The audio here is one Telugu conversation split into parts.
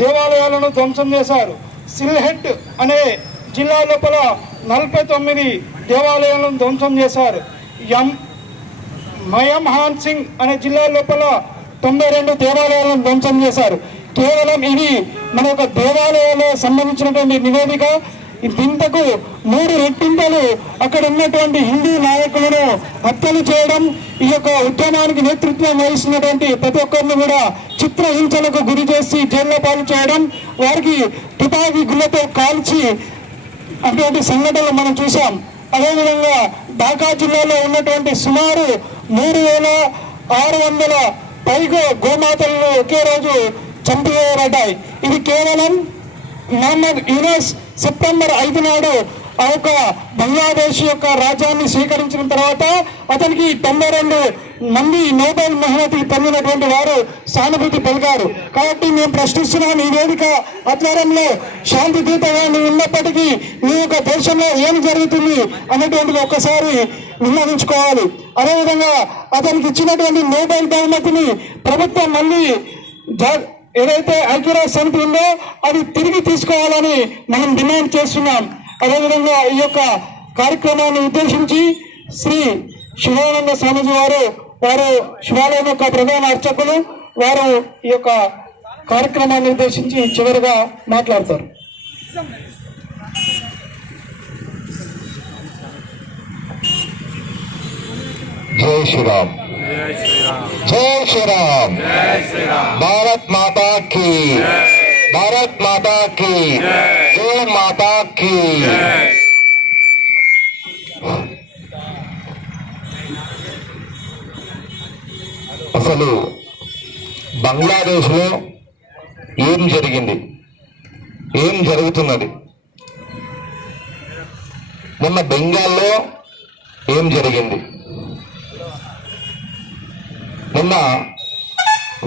దేవాలయాలను ధ్వంసం చేశారు. సిల్హెట్ అనే జిల్లా లోపల నలభై తొమ్మిది దేవాలయాలను ధ్వంసం చేశారు. ఎం మయంహాన్ సింగ్ అనే జిల్లా లోపల తొంభై రెండు దేవాలయాలను ధ్వంసం చేశారు. కేవలం ఇది మన యొక్క దేవాలయాలకు సంబంధించినటువంటి నివేదిక. ఇంతకు మూడు రెట్టింతలు అక్కడ ఉన్నటువంటి హిందూ నాయకులను హత్యలు చేయడం ఈ యొక్క ఉద్యమానికి నేతృత్వం వహిస్తున్నటువంటి ప్రతి ఒక్కరిని కూడా చిత్రహింసలకు గురి చేసి జైల్లో పాలు చేయడం వారికి తుపాకీ గుళ్ళతో కాల్చి అటువంటి సంఘటనలు మనం చూసాం అదేవిధంగా ఢాకా జిల్లాలో ఉన్నటువంటి సుమారు మూడు వేల ఆరు వందల పైగా గోమాతలను ఒకే రోజు చంపివేయబడ్డాయి. ఇది కేవలం మహమ్మద్ యునస్ సెప్టెంబర్ ఐదు నాడు ఆ యొక్క బంగ్లాదేశ్ యొక్క రాజ్యాన్ని స్వీకరించిన తర్వాత అతనికి తొంభై రెండు మంది నోబెల్ బహుమతి పొందినటువంటి వారు సానుభూతి పలికారు కాబట్టి మేము ప్రశ్నిస్తున్నాం ఈ వేదిక ఆధ్వర్యంలో శాంతి దూతగా నువ్వు ఉన్నప్పటికీ నీ యొక్క దేశంలో ఏం జరుగుతుంది అనేటువంటిది ఒక్కసారి నిర్ణయించుకోవాలి. అదేవిధంగా అతనికి ఇచ్చినటువంటి నోబెల్ బహుమతిని ప్రభుత్వం మళ్ళీ ఏదైతే ఐక్యరాజ్య సమితి ఉందో అది తిరిగి తీసుకోవాలని మనం డిమాండ్ చేస్తున్నాం. అదేవిధంగా ఈ యొక్క కార్యక్రమాన్ని ఉద్దేశించి శ్రీ శివానంద స్వామిజీ వారు వారు శివాలయం యొక్క ప్రధాన అర్చకులు వారు ఈ యొక్క కార్యక్రమాన్ని ఉద్దేశించి చివరిగా మాట్లాడతారు. జై శ్రీరామ్. జై శ్రీరామ్. భారత్ మాతా की భారత్ మాతా की జై మాతా की అసలు బంగ్లాదేశ్లో ఏం జరిగింది ఏం జరుగుతున్నది మొన్న బెంగాల్లో ఏం జరిగింది నిన్న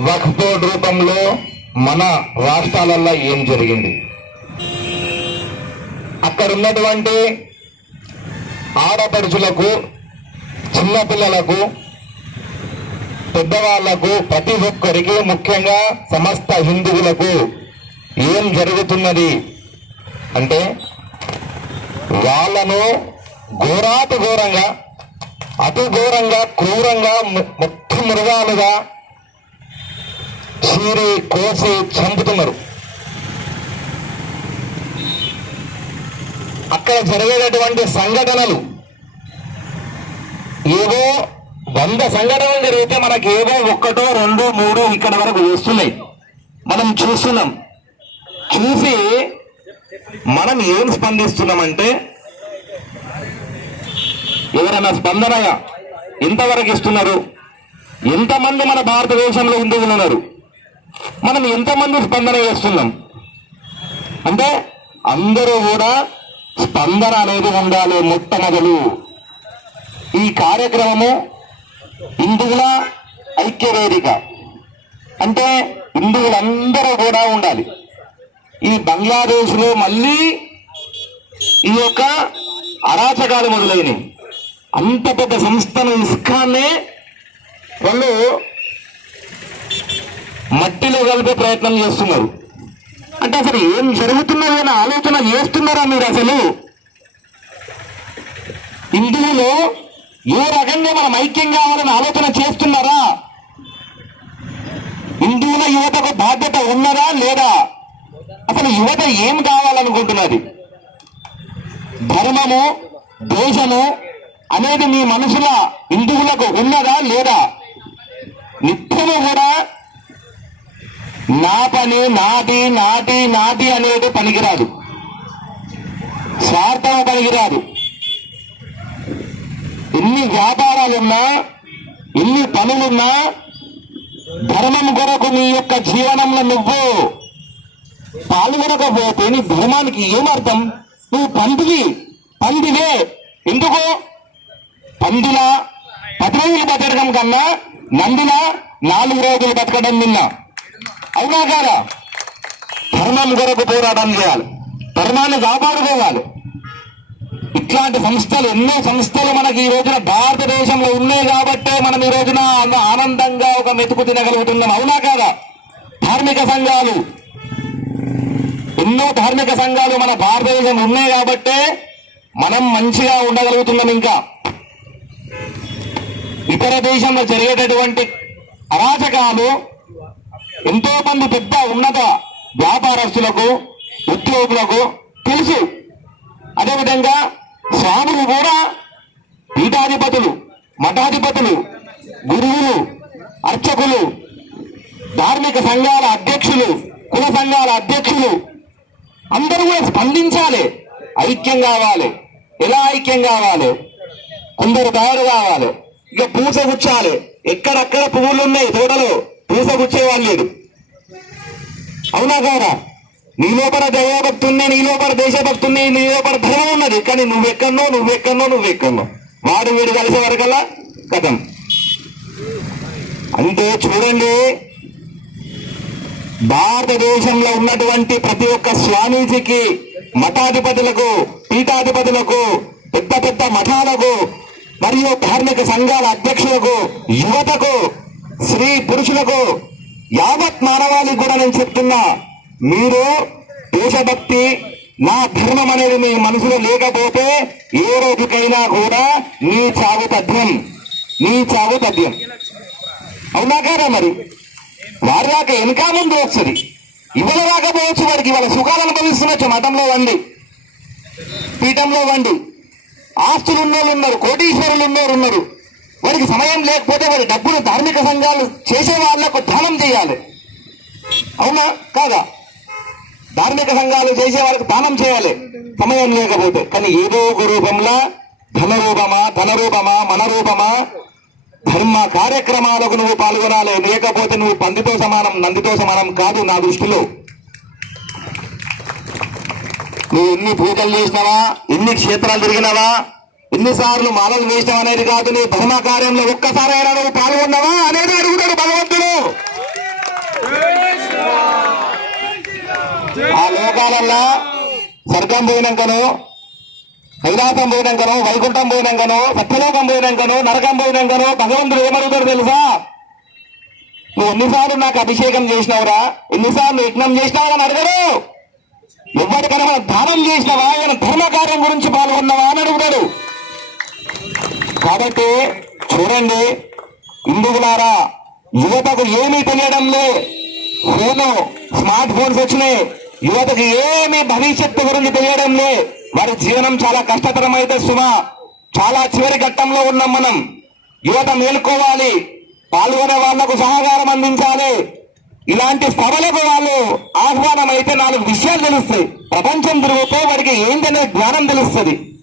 వక్ఫ్ బోర్డ్ రూపంలో మన రాష్ట్రాలలో ఏం జరిగింది? అక్కడ ఉన్నటువంటి ఆడపడుచులకు చిన్నపిల్లలకు పెద్దవాళ్ళకు ప్రతి ఒక్కరికి ముఖ్యంగా సమస్త హిందువులకు ఏం జరుగుతున్నది? అంటే వాళ్ళను ఘోరాతి ఘోరంగా అతి ఘోరంగా క్రూరంగా మొత్తం మృగాలుగా చీరి కోసి చంపుతున్నారు. అక్కడ జరిగేటటువంటి సంఘటనలు. ఏవో వంద సంఘటనలు జరిగితే మనకి ఏవో ఒక్కటో రెండు మూడు ఇక్కడ వరకు వస్తున్నాయి. మనం చూస్తున్నాం. చూసి మనం ఏం స్పందిస్తున్నామంటే ఎవరైనా స్పందనగా ఎంతవరకు ఇస్తున్నారు. ఎంతమంది మన భారతదేశంలో హిందువులు ఉన్నారు? మనం ఎంతమంది స్పందన చేస్తున్నాం? అంటే అందరూ కూడా స్పందన అనేది ఉండాలి మొట్టమొదలు. ఈ కార్యక్రమము హిందువుల ఐక్యవేదిక. అంటే హిందువులందరూ కూడా ఉండాలి. ఈ బంగ్లాదేశ్లో మళ్ళీ ఈ యొక్క అరాచకాలు మొదలైనవి అంత పెద్ద సంస్థను ఇస్కాన్నే వాళ్ళు మట్టిలో కలిపే ప్రయత్నం చేస్తున్నారు. అంటే అసలు ఏం జరుగుతున్నది అని ఆలోచన చేస్తున్నారా మీరు అసలు? హిందువులు ఏ రకంగా మనం ఐక్యం కావాలని ఆలోచన చేస్తున్నారా? హిందువుల యువతకు బాధ్యత ఉన్నదా లేదా? అసలు యువత ఏం కావాలనుకుంటున్నది? ధర్మము దేశము అనేది మీ మనసుల హిందువులకు ఉన్నదా లేదా? నిత్యము కూడా నా పని నాది నాది నాది అనేది పనికిరాదు. స్వార్థం పనికిరాదు. ఎన్ని వ్యాపారాలున్నా ఎన్ని పనులున్నా ధర్మం కొరకు నీ యొక్క జీవనంలో నువ్వు పాల్గొనకపోతే నీ ధర్మానికి ఏమర్థం? నువ్వు పందివి పందివే ఎందుకు? పందిలా పది రోజులు బతకడం కన్నా నందిలా నాలుగు రోజులు బతకడం నిన్న. అవునా కాదా? ధర్మం కొరకు పోరాటం చేయాలి. ధర్మాన్ని కాపాడుకోవాలి. ఇట్లాంటి సంస్థలు ఎన్నో సంస్థలు మనకి ఈ రోజున భారతదేశంలో ఉన్నాయి కాబట్టే మనం ఈ రోజున ఆనందంగా ఒక మెతుకు తినగలుగుతున్నాం. అవునా కాదా? ధార్మిక సంఘాలు. ఎన్నో ధార్మిక సంఘాలు మన భారతదేశంలో ఉన్నాయి కాబట్టే మనం మంచిగా ఉండగలుగుతున్నాం ఇంకా. ఇతర దేశంలో జరిగేటటువంటి అరాచకాలు ఎంతో మంది పెద్ద ఉన్నత వ్యాపారస్తులకు ఉద్యోగులకు తెలుసు. అదేవిధంగా స్వాములు కూడా పీఠాధిపతులు మఠాధిపతులు గురువులు అర్చకులు ధార్మిక సంఘాల అధ్యక్షులు కుల సంఘాల అధ్యక్షులు. అందరూ కూడా స్పందించాలి. ఐక్యం కావాలి. ఎలా ఐక్యం కావాలి? కొందరు తయారు కావాలి. ఇక పూస గుచ్చాలి ఎక్కడక్కడ పువ్వులు ఉన్నాయి తోటలో? పూస గుచ్చేవాళ్ళు లేడు. అవునా కాదా నీ లోపల దయాభక్తి ఉంది నీ లోపల దేశభక్తి ఉంది నీ లోపల ధర్మం ఉన్నది. కానీ నువ్వెక్కడనో నువ్వెక్కడనో నువ్వెక్కడనో వాడు వీడు కలిసే వరకల్లా కథం. అంటే చూడండి భారతదేశంలో ఉన్నటువంటి ప్రతి ఒక్క స్వామీజీకి మఠాధిపతులకు పీఠాధిపతులకు పెద్ద పెద్ద మఠాలకు మరియు ధార్మిక సంఘాల అధ్యక్షులకు యువతకు స్త్రీ పురుషులకు యావత్ మానవాళికి కూడా నేను చెప్తున్నా మీరు దేశభక్తి నా ధర్మం అనేది మీ మనసులో లేకపోతే ఏ రోజుకైనా కూడా నీ చావు తథ్యం. నీ చావు తథ్యం. అవునా కాదా మరి? వారి దాకా వెనక ముందు వస్తుంది. ఇవాళ రాకపోవచ్చు వాడికి ఇవాళ సుఖాలు అనుభవిస్తుండొచ్చు మఠంలో వండి పీఠంలో వండి. ఆస్తులు ఉన్నోళ్ళు ఉన్నారు కోటీశ్వరులు ఉన్నోరు ఉన్నారు. వారికి సమయం లేకపోతే వారి డబ్బును ధార్మిక సంఘాలు చేసే వాళ్ళకు దానం చేయాలి. అవునా? కాదా? ధార్మిక సంఘాలు చేసే వాళ్ళకి దానం చేయాలి. సమయం లేకపోతే. కానీ ఏదో ఒక రూపంలో ధన రూపమా ధన రూపమా మన రూపమా ధర్మ కార్యక్రమాలకు నువ్వు పాల్గొనాలి. లేకపోతే నువ్వు పందితో సమానం నందితో సమానం కాదు నా దృష్టిలో. నువ్వు ఎన్ని పూజలు చేసినావా? ఎన్ని క్షేత్రాలు తిరిగినావా? ఎన్నిసార్లు మాలలు వేసినావా అనేది కాదు నీ ధర్మ కార్యంలో ఒక్కసారైనా నువ్వు పాల్గొన్నావా? అనేది అడుగుతాడు భగవంతుడు. ఆ లోకాలల్లా స్వర్గం పోయినాకను కైలాసం పోయినాకను వైకుంఠం పోయినాకను సత్యలోకం పోయినాకను నరకం పోయినాకను భగవంతుడు ఏమడుగుతాడు తెలుసా? నువ్వు ఎన్నిసార్లు నాకు అభిషేకం చేసినావురా? ఎన్నిసార్లు యజ్ఞం చేసినావు అని అడగడు. ఎవరికైనా మనం దానం చేసినావా? ఆయన ధర్మ కార్యం గురించి పాల్గొన్నావా అని అడుగుతాడు. కాబట్టి చూడండి ఇందుకులారా యువతకు ఏమీ తెలియడం లే ఫోను స్మార్ట్ ఫోన్స్ వచ్చినాయి. యువతకు ఏమీ భవిష్యత్తు గురించి తెలియడం లేదు. వారి జీవనం చాలా కష్టతరమైతే సుమా చాలా చివరి ఘట్టంలో ఉన్నాం మనం. యువత మేల్కోవాలి. పాల్గొనే వాళ్ళకు సహకారం అందించాలి. ఇలాంటి సభలకు వాళ్ళు ఆహ్వానం అయితే నాలుగు విషయాలు తెలుస్తాయి. ప్రపంచం తిరిగితే వారికి ఏంటనే జ్ఞానం తెలుస్తుంది.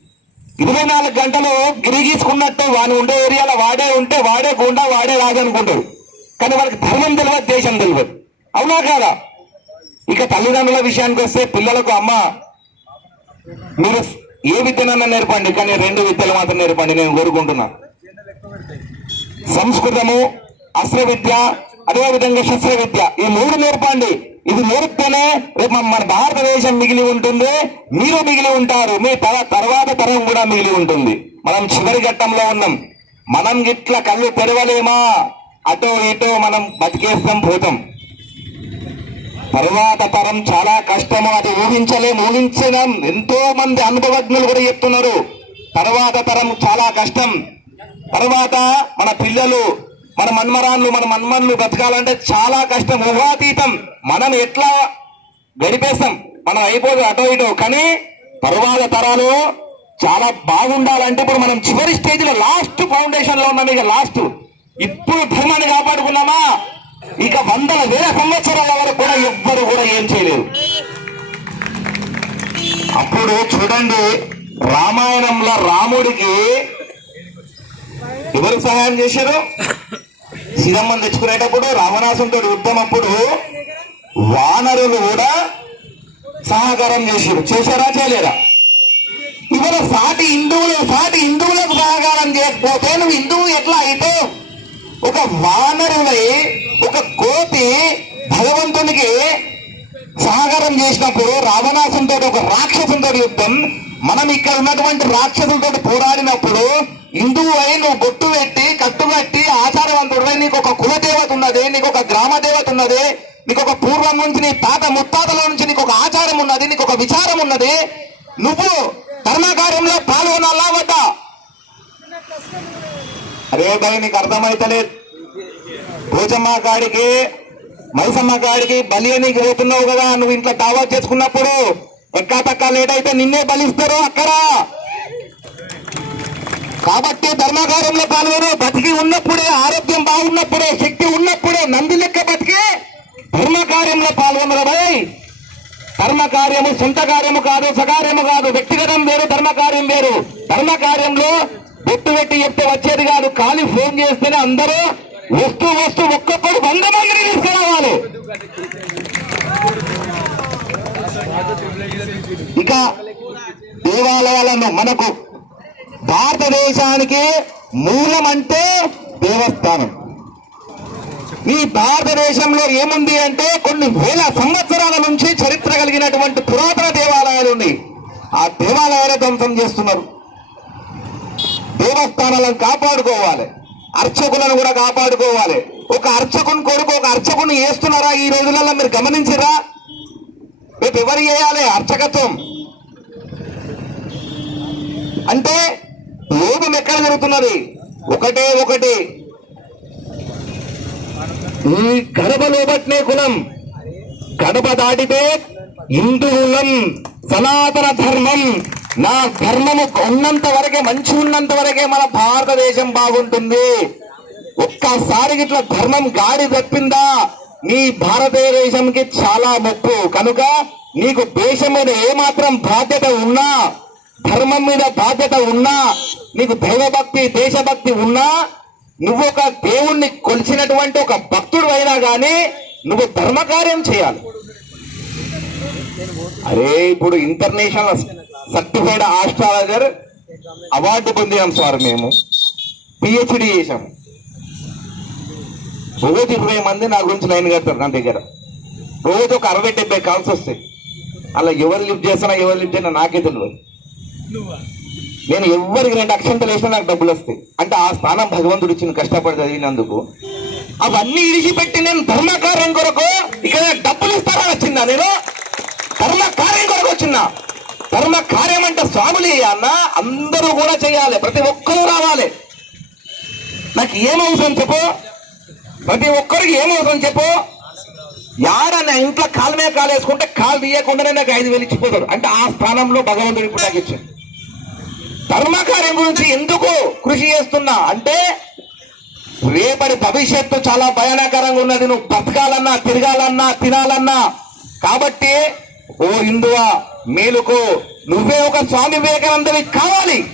ఇరవై నాలుగు గంటలు గిరిగీసుకున్నట్టు వాడు ఉండే ఏరియాలో వాడే ఉంటే వాడే గుండా వాడే రాజనుకుంటారు కానీ వాళ్ళకి ధర్మం తెలియదు దేశం తెలియదు. అవునా కాదా? ఇక తల్లిదండ్రుల విషయానికి వస్తే పిల్లలకు అమ్మ మీరు ఏ విద్యనన్నా నేర్పండి? కానీ రెండు విద్యలు మాత్రం నేర్పండి నేను కోరుకుంటున్నా. సంస్కృతము అస్త్ర విద్య అదే విధంగా శస్త్ర విద్య ఈ మూడు నేర్పండి. ఇది నేర్పితేనే రేపు మన- మన భారతదేశం మిగిలి ఉంటుంది మీరు మిగిలి ఉంటారు. మీ తర్వాత తరం కూడా మిగిలి ఉంటుంది. మనం చివరి ఘట్టంలో ఉన్నాం. మనం ఇట్లా కళ్ళు తెరవలేమా? అటో ఇటో మనం బతికేస్తాం పోతాం. తర్వాత తరం చాలా కష్టము అది ఊహించలేం ఊహించలేం ఎంతో మంది అనుభవజ్ఞులు కూడా చెప్తున్నారు. తర్వాత తరం చాలా కష్టం. తర్వాత మన పిల్లలు మన మన్మరాన్లు మన మన్మన్లు బతకాలంటే చాలా కష్టం. ఊహాతీతం మనం ఎట్లా గడిపేస్తాం? మనం అయిపోదు అటో ఇటో. కానీ తరువాత తరాలు చాలా బాగుండాలంటే ఇప్పుడు మనం చివరి స్టేజ్లో లాస్ట్ ఫౌండేషన్లో ఉన్నాం ఇక లాస్ట్. ఇప్పుడు ధర్మాన్ని కాపాడుకున్నామా? ఇక వందల వేల సంవత్సరాల వరకు కూడా ఎవ్వరు కూడా ఏం చేయలేరు. అప్పుడు చూడండి రామాయణంలో రాముడికి ఎవరు సహాయం చేశారు? సీతమ్మని తెచ్చుకునేటప్పుడు రావణాసుంతో యుద్ధం అప్పుడు వానరులు కూడా సహకారం చేసారు. చేశారా చేయలేరా ఇవాళ సాటి హిందువులు సాటి హిందువులకు సహకారం చేయకపోతే నువ్వు హిందువు ఎట్లా అయితే ఒక వానరులై ఒక కోతి భగవంతునికి సహకారం చేసినప్పుడు రావణాసునితో ఒక రాక్షసునితో యుద్ధం మనం ఇక్కడ ఉన్నటువంటి రాక్షసులతో పోరాడినప్పుడు హిందువు అయి నువ్వు బొట్టు పెట్టి కట్టుబట్టి ఆచారవంతుడు నీకు ఒక కులదేవత ఉన్నది నీకు ఒక గ్రామ దేవత ఉన్నది నీకు ఒక పూర్వం నుంచి నీ తాత ముత్తాతల నుంచి నీకు ఒక ఆచారం ఉన్నది నీకు ఒక విచారం ఉన్నది నువ్వు ధర్మకార్యంలో పాల్గొనాలా వద్దా? అరే భయ్ నీకు అర్థమైతలేదు. పోచమ్మ కాడికి మైసమ్మ కాడికి బలి అని పోతున్నావు కదా నువ్వు ఇంట్లో దావా చేసుకున్నప్పుడు ఎక్కా తక్క లేట్ అయితే నిన్నే బలిస్తారు అక్కడ? కాబట్టి ధర్మకార్యంలో పాల్గొను బతికి ఉన్నప్పుడే ఆరోగ్యం బాగున్నప్పుడే శక్తి ఉన్నప్పుడే నంది లెక్క బతికి ధర్మకార్యంలో పాల్గొనరు ధర్మకార్యము సొంత కార్యము కాదు సకార్యము కాదు వ్యక్తిగతం వేరు ధర్మకార్యం వేరు. ధర్మకార్యంలో బొట్టు పెట్టి చెప్తే వచ్చేది కాదు ఖాళీ ఫోన్ చేస్తేనే అందరూ వస్తూ వస్తూ ఒక్కొక్కరు వంద మందిని తీసుకురావాలి. ఇక దేవాలయాలను మనకు భారతదేశానికి మూలం అంటే దేవస్థానం. ఈ భారతదేశంలో ఏముంది అంటే కొన్ని వేల సంవత్సరాల నుంచి చరిత్ర కలిగినటువంటి పురాతన దేవాలయాలు ఉన్నాయి. ఆ దేవాలయాలు ధ్వంసం చేస్తున్నారు. దేవస్థానాలను కాపాడుకోవాలి. అర్చకులను కూడా కాపాడుకోవాలి. ఒక అర్చకుని కొడుకు ఒక అర్చకుని వేస్తున్నారా ఈ రోజులలో మీరు గమనించరా రేపు ఎవరు చేయాలి? అర్చకత్వం. అంటే లోపం ఎక్కడ జరుగుతున్నది? ఒకటే ఒకటి. ఈ కడప లోబట్నే కులం కడప దాటితే హిందువులం సనాతన ధర్మం. నా ధర్మము ఉన్నంత వరకే మంచి ఉన్నంత వరకే మన భారతదేశం బాగుంటుంది. ఒక్కసారి ఇట్లా ధర్మం గాడి తప్పిందా? నీ భారతదేశంకి చాలా ముప్పు. కనుక నీకు దేశం మీద ఏమాత్రం బాధ్యత ఉన్నా ధర్మం మీద బాధ్యత ఉన్నా నీకు దైవభక్తి దేశభక్తి ఉన్నా నువ్వు ఒక దేవుణ్ణి కొలిచినటువంటి ఒక భక్తుడు అయినా కానీ నువ్వు ధర్మకార్యం చేయాలి. అరే ఇప్పుడు ఇంటర్నేషనల్ సర్టిఫైడ్ ఆస్ట్రాలజర్ అవార్డు పొందాం సార్ మేము. పిహెచ్డి చేశాము రోజు ఇరవై మంది నా గురించి లైన్ కడతారు నా దగ్గర. రోజు ఒక అరవై డెబ్బై కాల్స్ వస్తాయి. అలా ఎవరు లిఫ్ట్ చేసినా ఎవరు లిఫ్ట్ చేసినా నాకే తెలియదు నేను ఎవరికి రెండు అక్షంతలు వేసినా నాకు డబ్బులు వస్తాయి. అంటే ఆ స్థానం భగవంతుడు ఇచ్చిన కష్టపడి చదివినందుకు. అవన్నీ ఇడిచిపెట్టి నేను ధర్మకార్యం కొరకు ఇక్కడ డబ్బులు ఇస్తారా వచ్చిందా నేను? ధర్మ కార్యం కొరకు వచ్చిందా? ధర్మ కార్యం అంటే స్వాములు అన్న అందరూ కూడా చేయాలి. ప్రతి ఒక్కరూ రావాలి. నాకు ఏమవసరం చెప్పు? ప్రతి ఒక్కరికి ఏమవసరం చెప్పు? యాడన్న నా ఇంట్లో కాలు మీద కాలు వేసుకుంటే కాలు తీయకుండానే నాకు ఐదు వేలు ఇచ్చిపోతారు. అంటే ఆ స్థానంలో భగవంతుడు ఇప్పుడు నాకు ఇచ్చాడు. ధర్మకార్యం గురించి ఎందుకు కృషి చేస్తున్నా? అంటే రేపటి భవిష్యత్తు చాలా భయానకరంగా ఉన్నది. నువ్వు బతకాలన్నా తిరగాలన్నా తినాలన్నా. కాబట్టి ఓ హిందువా మేలుకు. నువ్వే ఒక స్వామి వివేకానందవి కావాలి.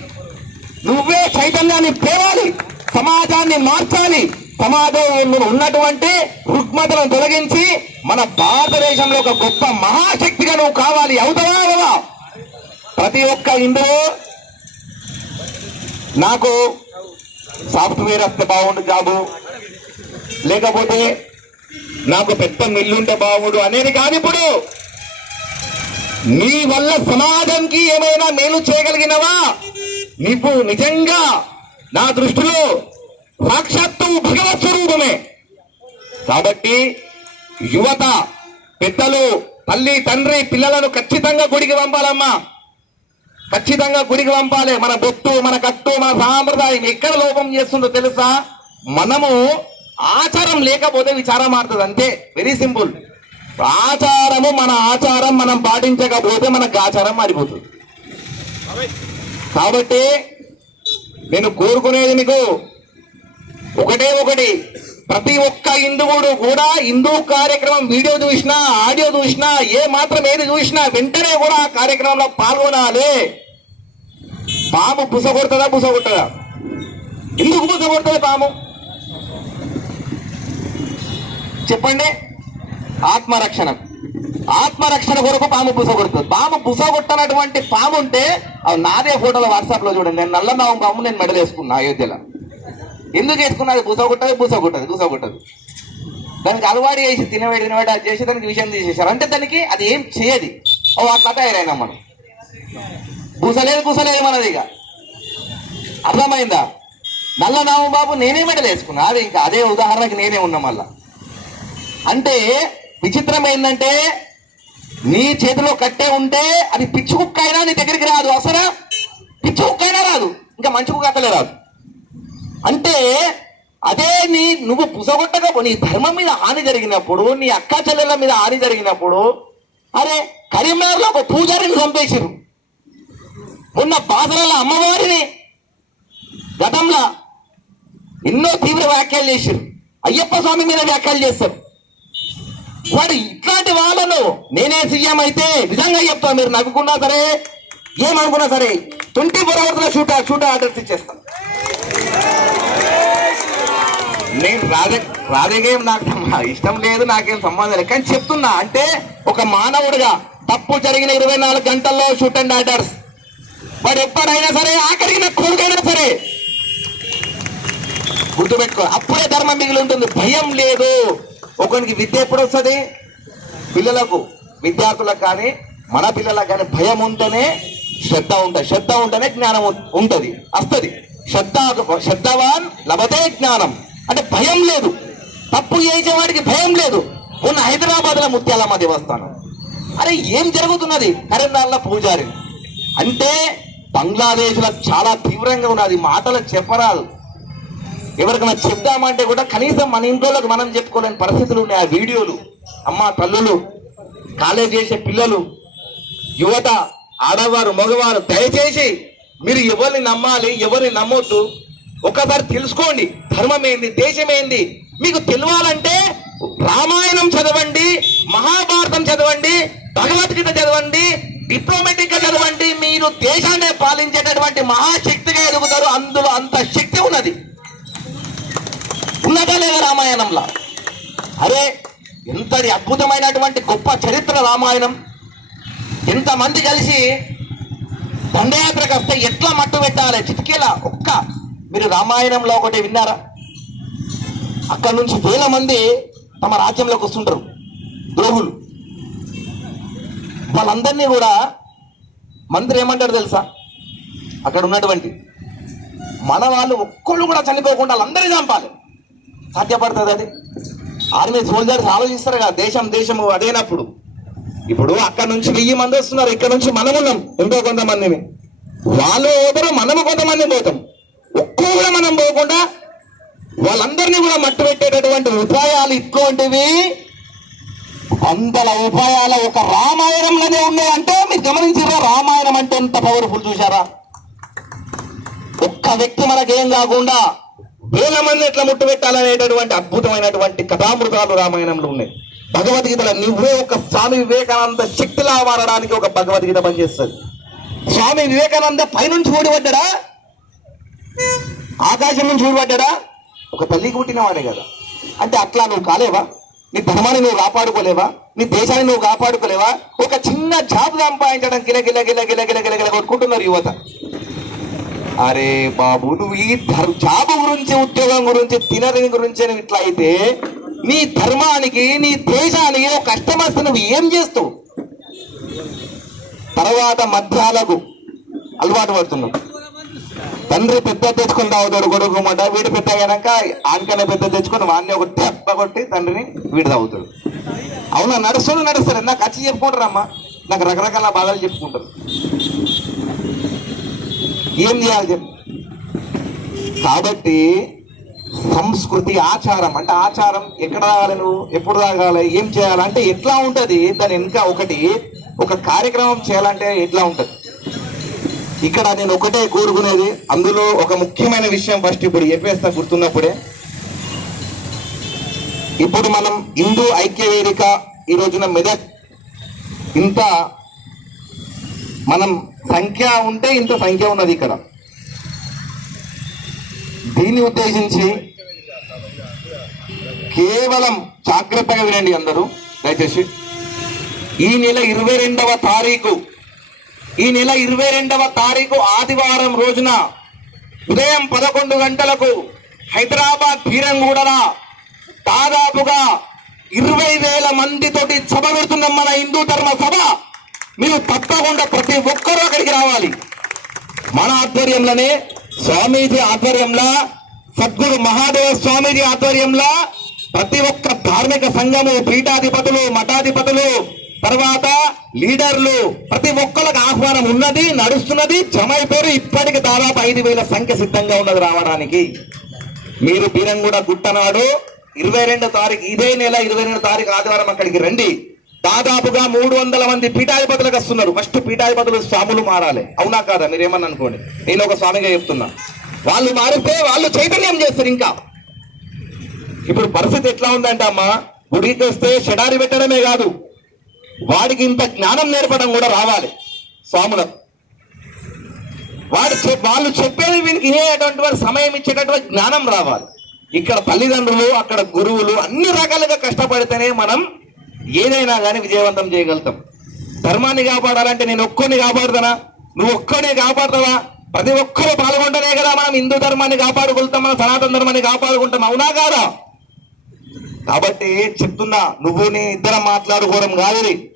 నువ్వే చైతన్యాన్ని పేవాలి సమాజాన్ని మార్చాలి. సమాజంలో ఉన్నటువంటి రుగ్మతలను తొలగించి మన భారతదేశంలో ఒక గొప్ప మహాశక్తిగా నువ్వు కావాలి. అవుతావా ప్రతి ఒక్క హిందువు నాకు సాఫ్ట్వేర్ వస్తే బాగుండు జాబు. లేకపోతే నాకు పెద్ద మిల్లుంటే బాగుండు అనేది కాదు ఇప్పుడు. నీ వల్ల సమాజంకి ఏమైనా మేలు చేయగలిగినవా? నువ్వు నిజంగా నా దృష్టిలో సాక్షాత్తు భగవత్ స్వరూపమే. కాబట్టి యువత పెద్దలు తల్లి తండ్రి పిల్లలను ఖచ్చితంగా గుడికి పంపాలమ్మా. ఖచ్చితంగా గుడికి పంపాలి. మన బొట్టు మన కట్టు మన సాంప్రదాయం ఎక్కడ లోపం చేస్తుందో తెలుసా? మనము ఆచారం లేకపోతే విచారం మారుతుంది అంతే. వెరీ సింపుల్ ఆచారము మన ఆచారం మనం పాటించకపోతే మనకు ఆచారం మారిపోతుంది. కాబట్టి నేను కోరుకునేది నీకు ఒకటే ఒకటి. ప్రతి ఒక్క హిందువుడు కూడా హిందూ కార్యక్రమం వీడియో చూసినా ఆడియో చూసినా ఏ మాత్రం ఏది చూసినా వెంటనే కూడా ఆ కార్యక్రమంలో పాల్గొనాలి. పాము బుస కొడుతుందా బుస కొట్టదా? ఎందుకు బుస కొడుతుంది పాము? చెప్పండి. ఆత్మరక్షణ. ఆత్మరక్షణ కొరకు పాము బుస కొడుతుంది. పాము బుస కొట్టనటువంటి పాము ఉంటే నాదే ఫోటోలో వాట్సాప్లో చూడండి. నేను నల్ల పాము నేను మెడల్ వేసుకున్నా అయోధ్యలో. ఎందుకు చేసుకున్నది అది బుస కొట్టదు దానికి అలవాటు చేసి తినవేడి తినవేడి అది చేసి దానికి విషయం తీసేశారు. అంటే దానికి అది ఏం చేయదు. ఓ అట్లా తయారైనా మనం. బుసలేదు బుసలేదు మనది ఇక. అర్థమైందా? నల్ల నామబాబు నేనే మెడలు వేసుకున్నా. అది ఇంకా అదే ఉదాహరణకి నేనే ఉన్నా మళ్ళా. అంటే విచిత్రం ఏంటంటే నీ చేతిలో కట్టే ఉంటే అది పిచ్చి కుక్క అయినా నీ దగ్గరికి రాదు. అసలు పిచ్చి కుక్క అయినా రాదు. ఇంకా మంచి కుక్క అసలే రాదు. అంటే అదే నీ నువ్వు పుసగొట్టకపో నీ ధర్మం మీద హాని జరిగినప్పుడు నీ అక్క చెల్లెల మీద హాని జరిగినప్పుడు అరే కరీంనగర్లో ఒక పూజారిని చంపేసిరు ఉన్న బాధల అమ్మవారిని గతంలో ఎన్నో తీవ్ర వ్యాఖ్యలు చేశారు అయ్యప్ప స్వామి మీద వ్యాఖ్యలు చేస్తారు. వాడు ఇట్లాంటి వాళ్ళను నేనే సీఎం అయితే నిజంగా చెప్తా మీరు నవ్వుకున్నా సరే ఏమనుకున్నా సరే ట్వంటీ ఫోర్ అవర్స్లో షూట్ షూట్ ఆర్డర్స్ ఇచ్చేస్తాను. నేను రాజ రాజకీయం నాకు ఇష్టం లేదు నాకేం సంబంధం లేదు. కానీ చెప్తున్నా అంటే ఒక మానవుడిగా తప్పు జరిగిన ఇరవై నాలుగు గంటల్లో షూట్ అండ్ ఆర్డర్స్. వాడు ఎప్పుడైనా సరే ఆఖరికి నా కొడుకైనా సరే. గుర్తుపెట్టుకో అప్పుడే ధర్మం మిగిలి ఉంటుంది. భయం లేదు. ఒకరికి విద్య ఎప్పుడు వస్తుంది? పిల్లలకు విద్యార్థులకు కానీ మన పిల్లలకు కానీ భయం ఉంటేనే శ్రద్ధ ఉంటుంది. శ్రద్ధ ఉంటేనే జ్ఞానం ఉంటుంది వస్తుంది. శ్రద్ధ శ్రద్ధవాన్ లభతే జ్ఞానం. అంటే భయం లేదు. తప్పు చేసేవాడికి భయం లేదు. ఉన్న హైదరాబాద్లో ముత్యాలమ్మ దేవస్థానం. అరే ఏం జరుగుతున్నది? కరీంనగర్లో పూజారి. అంటే బంగ్లాదేశ్లో చాలా తీవ్రంగా ఉన్నది. మాటలు చెప్పరాదు. ఎవరికైనా చెప్దామంటే కూడా కనీసం మన ఇంట్లోకి మనం చెప్పుకోలేని పరిస్థితులు ఉన్నాయి. ఆ వీడియోలు. అమ్మ తల్లులు కాలేజ్ చేసే పిల్లలు యువత ఆడవారు మగవారు దయచేసి మీరు ఎవరిని నమ్మాలి ఎవరిని నమ్మొద్దు? ఒకసారి తెలుసుకోండి. ధర్మం ఏంది దేశం ఏంది మీకు తెలియాలంటే రామాయణం చదవండి మహాభారతం చదవండి భగవద్గీత చదవండి డిప్లొమాటిక్గా చదవండి. మీరు దేశాన్ని పాలించేటటువంటి మహాశక్తిగా ఎదుగుతారు. అందులో అంత శక్తి ఉన్నది. ఉన్నదా లేదా రామాయణంలో? అరే ఎంతటి అద్భుతమైనటువంటి గొప్ప చరిత్ర రామాయణం. ఎంతమంది కలిసి దండయాత్రకు వస్తే ఎట్లా మట్టు పెట్టాలి? చిటికీల ఒక్క. మీరు రామాయణంలో ఒకటి విన్నారా? అక్కడ నుంచి వేల మంది తమ రాజ్యంలోకి వస్తుంటారు. ద్రోహులు. వాళ్ళందరినీ కూడా మంత్రి ఏమంటారు తెలుసా? అక్కడ ఉన్నటువంటి మన వాళ్ళు ఒక్కళ్ళు కూడా చనిపోకుండా వాళ్ళందరినీ చంపాలి. సాధ్యపడుతుంది అది. ఆర్మీ సోల్జర్స్ ఆలోచిస్తారు కదా దేశం దేశము అదేనప్పుడు ఇప్పుడు అక్కడ నుంచి వెయ్యి మంది వస్తున్నారు ఇక్కడ నుంచి మనం ఉన్నాం ఎంతో కొంతమందిని. వాళ్ళు పోతారు మనము కొంతమంది పోతాం. ఒక్కో కూడా మనం పోకుండా వాళ్ళందరినీ కూడా మట్టు పెట్టేటటువంటి ఉపాయాలు ఇటువంటివి వందల ఉపాయాల ఒక రామాయణంలోనే ఉన్నాయంటే మీరు గమనించారా? రామాయణం అంటే ఎంత పవర్ఫుల్ చూసారా ఒక్క వ్యక్తి మనకేం కాకుండా వేల మంది ఎట్లా ముట్టు పెట్టాలనేటటువంటి అద్భుతమైనటువంటి కథామృతాలు రామాయణంలో ఉన్నాయి. భగవద్గీతలో నువ్వే ఒక స్వామి వివేకానంద శక్తిలా మారడానికి ఒక భగవద్గీత పనిచేస్తుంది. స్వామి వివేకానంద పైనుంచి ఊడిపడ్డా ఆకాశం నుంచి ఊడిపడ్డా ఒక తల్లికి పుట్టినవాడే కదా. అంటే అట్లా నువ్వు కాలేవా? నీ ధర్మాన్ని నువ్వు కాపాడుకోలేవా? నీ దేశాన్ని నువ్వు కాపాడుకోలేవా? ఒక చిన్న జాబ్ సంపాదించడం గిల గిల గిల గిల గిల గిల గిల కొట్టుకుంటున్నారు యువత. అరే బాబు నువ్వు ఈ జాబ్ గురించి ఉద్యోగం గురించి తినని గురించి నువ్వు ఇట్లా అయితే నీ ధర్మానికి నీ దేశానికి ఒక కష్టం నువ్వు ఏం చేస్తావు? తర్వాత మధ్యాలకు అలవాటు పడుతున్నావు. తండ్రి పెద్ద తెచ్చుకొని తాగుతాడు కొడుకు వీడు పెద్ద అయినాక ఆనకనే పెద్ద తెచ్చుకొని వాడిని ఒక దెబ్బ కొట్టి తండ్రిని వీడు తాగుతాడు. అవునా? నడుస్తుంది నడుస్తారు. నాకు ఖర్చు చెప్పుకుంటారమ్మా నాకు రకరకాల బాధలు చెప్పుకుంటారు. ఏం చేయాలి చెప్పు. కాబట్టి సంస్కృతి ఆచారం. అంటే ఆచారం ఎక్కడ రాగాలను ఎప్పుడు రాగాలి ఏం చేయాలి? అంటే ఎట్లా ఉంటుంది? దాని ఇంకా ఒకటి ఒక కార్యక్రమం చేయాలంటే ఎట్లా ఉంటుంది? ఇక్కడ నేను ఒకటే కోరుకునేది. అందులో ఒక ముఖ్యమైన విషయం ఫస్ట్ ఇప్పుడు చెప్పేస్తా గుర్తున్నప్పుడే. ఇప్పుడు మనం హిందూ ఐక్య వేదిక ఈ రోజున మెదక్. ఇంత మనం సంఖ్య ఉంటే ఇంత సంఖ్య ఉన్నది ఇక్కడ. దీన్ని ఉద్దేశించి కేవలం జాగ్రత్తగా వినండి అందరూ. దయచేసి. ఈ నెల ఇరవై రెండవ తారీఖు ఈ నెల ఇరవై రెండవ తారీఖు ఆదివారం రోజున ఉదయం పదకొండు గంటలకు హైదరాబాద్ బీరంగూడన దాదాపుగా ఇరవై వేల మందితోటి సభ పెడుతున్నాం మన హిందూ ధర్మ సభ. మీరు తప్పకుండా ప్రతి ఒక్కరూ అక్కడికి రావాలి. మన ఆధ్వర్యంలోనే స్వామీజీ ఆధ్వర్యంలో సద్గురు మహాదేవ స్వామీజీ ఆధ్వర్యంలో ప్రతి ఒక్క ధార్మిక సంఘము పీఠాధిపతులు మఠాధిపతులు తర్వాత లీడర్లు ప్రతి ఒక్కరికి ఆహ్వానం ఉన్నది నడుస్తున్నది జమ అయిపోయారు ఇప్పటికి దాదాపు ఐదు వేల సంఖ్య సిద్ధంగా ఉన్నది రావడానికి. మీరు బీరంగూడ గుట్టనాడు ఇరవై రెండో తారీఖు ఇదే నెల ఇరవై రెండో తారీఖు ఆదివారం అక్కడికి రండి. దాదాపుగా మూడు వందల మంది పీఠాధిపతులకు వస్తున్నారు. ఫస్ట్ పీఠాధిపతులు స్వాములు మారాలి. అవునా కాదా? మీరేమన్నా అనుకోండి. నేను ఒక స్వామిగా చెప్తున్నా. వాళ్ళు మారితే వాళ్ళు చైతన్యం చేస్తారు ఇంకా. ఇప్పుడు పరిస్థితి ఎట్లా ఉందంటే అమ్మా గుడికి వస్తే షడారి పెట్టడమే కాదు వాడికి ఇంత జ్ఞానం నేర్పడం కూడా రావాలి స్వాములకు. వాడు చెప్- వాళ్ళు చెప్పేది వీనికి వినేటువంటి వారు సమయం ఇచ్చేటటువంటి జ్ఞానం రావాలి. ఇక్కడ తల్లిదండ్రులు అక్కడ గురువులు అన్ని రకాలుగా కష్టపడితేనే మనం ఏదైనా కానీ విజయవంతం చేయగలుగుతాం. ధర్మాన్ని కాపాడాలంటే నేను ఒక్కడిని కాపాడుతానా? నువ్వు ఒక్కడే కాపాడుతావా? ప్రతి ఒక్కరు పాల్గొంటేనే కదా మనం హిందూ ధర్మాన్ని కాపాడుకుంటాం మన సనాతన ధర్మాన్ని కాపాడుకుంటాం. అవునా కాదా? కాబట్టి చెప్తున్నా? నువ్వు నీ ఇద్దరం మాట్లాడుకోవడం కాదు ఇది.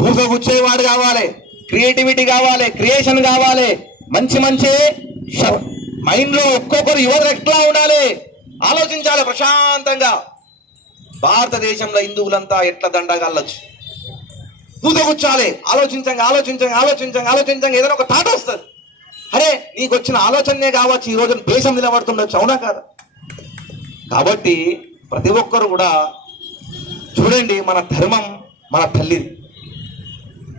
పూస గుచ్చేవాడు కావాలి క్రియేటివిటీ కావాలి క్రియేషన్ కావాలి. మంచి మంచి మైండ్లో ఒక్కొక్కరు యువత ఎట్లా ఉండాలి? ఆలోచించాలి ప్రశాంతంగా. భారతదేశంలో హిందువులంతా ఎట్లా దండగల్లొచ్చు పూస ఆలోచించంగా ఆలోచించంగా ఆలోచించంగా ఆలోచించంగా ఏదైనా ఒక థాట్ వస్తుంది. అరే నీకు వచ్చిన ఆలోచనే కావచ్చు ఈ రోజున దేశం నిలబడుతుండొచ్చు అవునా కాదా? కాబట్టి ప్రతి ఒక్కరు కూడా చూడండి మన ధర్మం మన తల్లిది.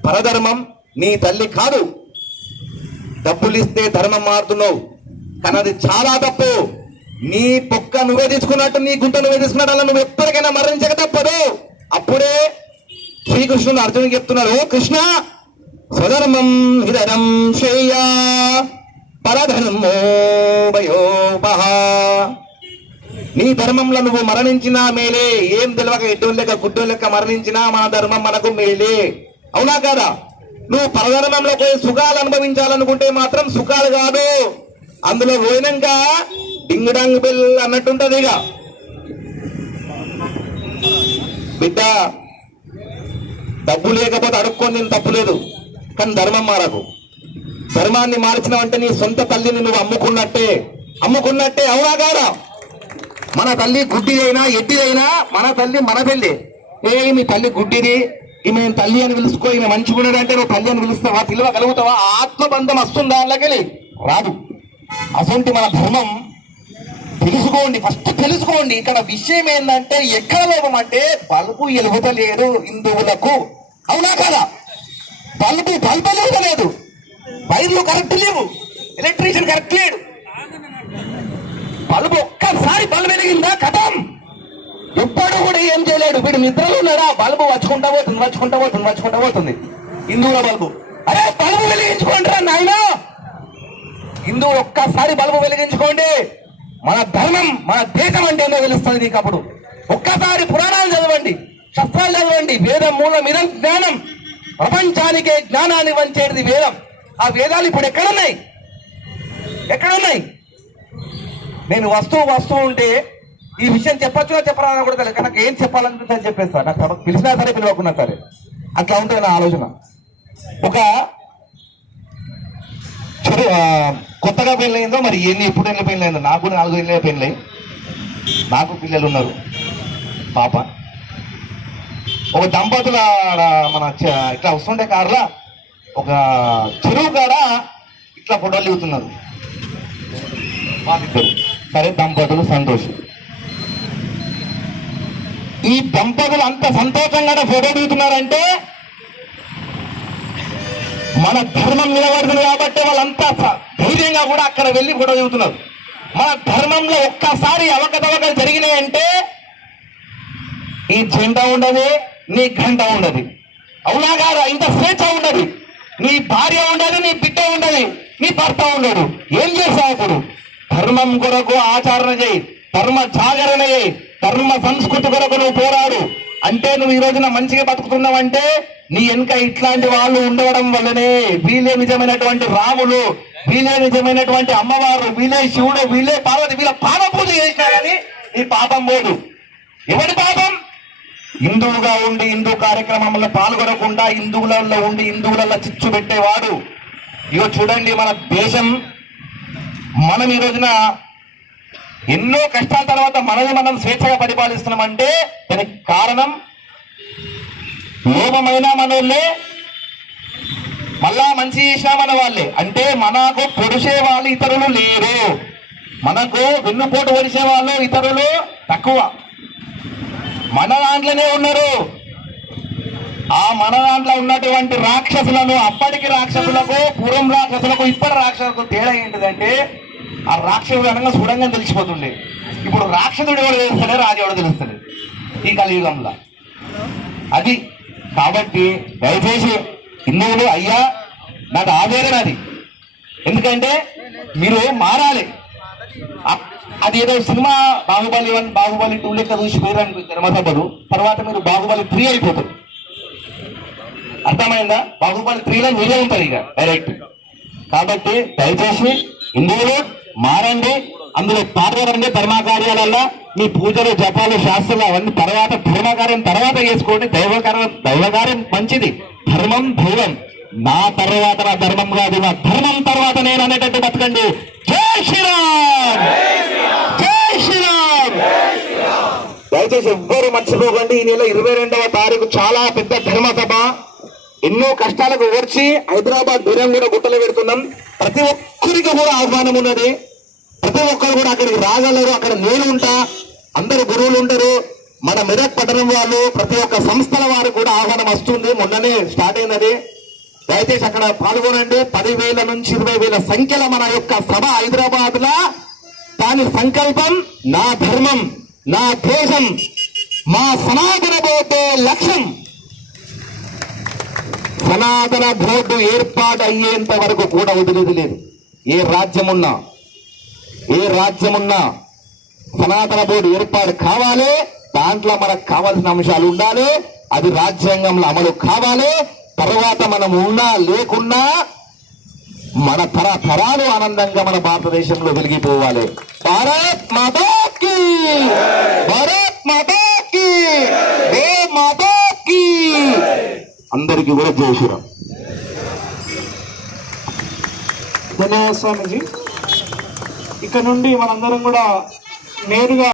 పరధర్మం నీ తల్లి కాదు. డబ్బులు ఇస్తే ధర్మం మారుతున్నావు. కానీ అది చాలా తప్పు. నీ పొక్క నువ్వే తీసుకున్నట్టు నీ గుంట నువ్వే తీసుకున్నట్టు అలా నువ్వు ఎప్పటికైనా మరణించక తప్పదు. అప్పుడే శ్రీకృష్ణుడు అర్జునుడికి చెప్తున్నారు "ఓ కృష్ణ స్వధర్మం హిధరం శ్రేయా పరధర్మో నీ ధర్మంలో నువ్వు మరణించినా మేలే ఏం తెలియక ఎటువంటి లెక్క గుడ్డు లెక్క మరణించినా మన ధర్మం మనకు మేలే. అవునా కాదా? నువ్వు పరధర్మంలో పోయి సుఖాలు అనుభవించాలనుకుంటే మాత్రం సుఖాలు కాదు. అందులో పోయినాక డింగ్ డాంగ్ బిల్ అన్నట్టుంటది ఇక. బిడ్డ డబ్బు లేకపోతే అడుక్కొని నేను తప్పులేదు కానీ ధర్మం మారకు. ధర్మాన్ని మార్చినావంటే నీ సొంత తల్లిని నువ్వు అమ్ముకున్నట్టే. అమ్ముకున్నట్టే అవునా కాదా? మన తల్లి గుడ్డిదైనా ఎడ్డిదైనా మన తల్లి మన తల్లి ఏ మీ తల్లి గుడ్డిది? ఈమె తల్లి అని పిలుచుకో ఈమె మంచి గుడి అంటే నువ్వు తల్లి అని పిలుస్తావా పిలవగలుగుతావా? ఆత్మబంధం వస్తుందా అందులోకెళ్ళి రాదు. అసంటి మన ధర్మం తెలుసుకోండి ఫస్ట్ తెలుసుకోండి. ఇక్కడ విషయం ఏంటంటే ఎక్కడ లోపం అంటే బల్బు ఎలుగుతలేదు హిందువులకు. అవునా కదా? బల్బు బల్బు ఎలుగుతలేదు. వైర్లు కరెక్ట్ లేవు. ఎలక్ట్రీషియన్ కరెక్ట్ లేడు. బల్బు ఒక్కసారి బల్బు వెలిగిందా? కథం. ఎప్పుడు కూడా ఏం చేయలేడు. వీడు నిద్రలో ఉన్నాడా? బల్బు వచ్చుకుంటా పోతుంది వచ్చుకుంటా పోతుంది వచ్చుకుంటా పోతుంది. హిందువుల బల్బు. అరే బల్బు వెలిగించుకోండి రా నాయనా. హిందువు ఒక్కసారి బల్బు వెలిగించుకోండి. మన ధర్మం మన దేశం అంటే ఏందో తెలుస్తుంది నీకు అప్పుడు. ఒక్కసారి పురాణాలు చదవండి శస్త్రాలు చదవండి. వేదం మూలం ఇదం జ్ఞానం. ప్రపంచానికే జ్ఞానాన్ని వంచేది వేదం. ఆ వేదాలు ఇప్పుడు ఎక్కడున్నాయి? ఎక్కడున్నాయి? నేను వస్తువు వస్తువు ఉంటే ఈ విషయం చెప్పొచ్చుగా చెప్పరాదని కూడా తెలియదు. నాకు ఏం చెప్పాలనిపిస్తే చెప్పేస్తా నాకు పిలిచినా సరే పిలవకున్నా సరే. అట్లా ఉంటుంది నా ఆలోచన. ఒక చెడు కొత్తగా పెళ్ళయిందో మరి ఎన్ని ఎప్పుడు ఎన్ని పెళ్ళయిందో? నాకు కూడా నాలుగు ఏళ్ళే పెళ్ళయి. నాకు పిల్లలు ఉన్నారు. పాప. ఒక దంపతుల ఆడ మన చ- ఇట్లా వస్తుండే కార్లా ఒక చెరువు కాడ ఇట్లా ఫోటోలు దిగుతున్నారు. వాళ్ళిద్దరు సరే దంపతులు సంతోషం. ఈ దంపతులు అంత సంతోషంగా ఫోటో దిగుతున్నారంటే మన ధర్మం నిలబడుతుంది కాబట్టి వాళ్ళంతా ధైర్యంగా కూడా అక్కడ వెళ్ళి గొడవ చెబుతున్నారు మన ధర్మంలో ఒక్కసారి అవకతవకలు జరిగినాయంటే నీ జెండా ఉండదు నీ గంట ఉండదు. అవునా కాదా? ఇంత స్వేచ్ఛ ఉండదు. నీ భార్య ఉండదు నీ బిడ్డ ఉండదు నీ భర్త ఉండడు ఏం చేస్తావు అప్పుడు? ధర్మం కొరకు ఆచరణ చేయి ధర్మ జాగరణ చేయి ధర్మ సంస్కృతి కొరకు నువ్వు పోరాడు. అంటే నువ్వు ఈ రోజున మంచిగా బతుకుతున్నావంటే నీ వెనుక ఇట్లాంటి వాళ్ళు ఉండడం వల్లనే వీళ్ళే నిజమైనటువంటి రాములు వీళ్ళే నిజమైనటువంటి అమ్మవారు వీళ్ళే శివుడు వీళ్ళే పార్వతి వీళ్ళ పాద పూజ చేసినారని నీ పాపం పోదు. ఎవరి పాపం? హిందువుగా ఉండి హిందూ కార్యక్రమంలో పాల్గొనకుండా హిందువులలో ఉండి హిందువులలో చిచ్చు పెట్టేవాడు. ఇగో చూడండి మన దేశం. మనం ఈ రోజున ఎన్నో కష్టాల తర్వాత మనల్ని మనం స్వేచ్ఛగా పరిపాలిస్తున్నామంటే దానికి కారణం లోపమైన మనోళ్ళే మళ్ళా మంచి చేసినామన్న వాళ్ళే. అంటే మనకు పొడిసే వాళ్ళు ఇతరులు లేరు. మనకు వెన్నుపోటు పొడిసే వాళ్ళు ఇతరులు తక్కువ. మన దాంట్లోనే ఉన్నారు. ఆ మన దాంట్లో ఉన్నటువంటి రాక్షసులను అప్పటికి రాక్షసులకు పూర్వం రాక్షసులకు ఇప్పటి రాక్షసులకు తేడా ఏంటిదంటే ఆ రాక్షసుడు అనగా చూడంగా తెలిసిపోతుండే. ఇప్పుడు రాక్షసుడు ఎవడు తెలుస్తాడే? రాజు ఎవడు తెలుస్తాడు? ఈ కలియుగంలో. అది కాబట్టి దయచేసి హిందువులు అయ్యా నాకు ఆవేదన అది. ఎందుకంటే మీరు మారాలి. అది ఏదో cinema Baahubali one Baahubali two లెక్క చూసిపోయారు అనుకో ధర్మసభలు. తర్వాత మీరు బాహుబలి త్రీ అయిపోతారు. అర్థమైందా? బాహుబలి త్రీలో మీరే ఉంటారు ఇక డైరెక్ట్. కాబట్టి దయచేసి హిందువులు మారండి. అందులో పాల్గొనండి ధర్మకార్యాలలో మీ పూజలు జపాలు శాస్త్రాలు అవన్నీ తర్వాత ధర్మకార్యం తర్వాత చేసుకోండి. దైవకార్యం దైవకార్యం మంచిది. ధర్మం దైవం. నా తర్వాత నా ధర్మం కాదు నా ధర్మం తర్వాత నేను అనేటట్టు బతకండి. జై శ్రీరామ్! జై శ్రీరామ్! దయచేసి ఎవ్వరు మర్చిపోకండి. ఈ నెల ఇరవై రెండవ తారీఖు చాలా పెద్ద ధర్మ సభ ఎన్నో కష్టాలకు ఓర్చి హైదరాబాద్ దూరం కూడా గుట్టలు పెడుతున్నాం. ప్రతి ఒక్కరికి కూడా ఆహ్వానం ఉన్నది. ప్రతి ఒక్కరు కూడా అక్కడికి రాగలరు అక్కడ నేను ఉంటా అందరు గురువులు ఉంటారు. మన మెదక్ పట్టణం వాళ్ళు ప్రతి ఒక్క సంస్థల వారు కూడా ఆహ్వానం వస్తుంది. మొన్ననే స్టార్ట్ అయినది. దయచేసి అక్కడ పాల్గొనండి. పదివేల నుంచి ఇరవై వేల సంఖ్యల మన యొక్క సభ హైదరాబాద్ లా దాని సంకల్పం నా ధర్మం నా దేశం మా సనాతన బోర్డు లక్ష్యం. సనాతన బోర్డు ఏర్పాటు అయ్యేంత వరకు కూడా వదిలేదు లేదు. ఏ రాజ్యమున్నా ఏ రాజ్యమున్నా సనాతన బోర్డు ఏర్పాటు కావాలి దాంట్లో మనకు కావాల్సిన అంశాలు ఉండాలి అది రాజ్యాంగంలో అమలు కావాలి తర్వాత మనం ఉన్నా లేకున్నా మన తరతరాలు ఆనందంగా మన భారతదేశంలో వెలిగిపోవాలి. భారత్ మాతాకి భారత్ మాతాకి ఏ మాతాకి అందరికీ కూడా జై శ్రీరామ్. ధన్యవాద ఇక్కడ నుండి మనందరం కూడా నేరుగా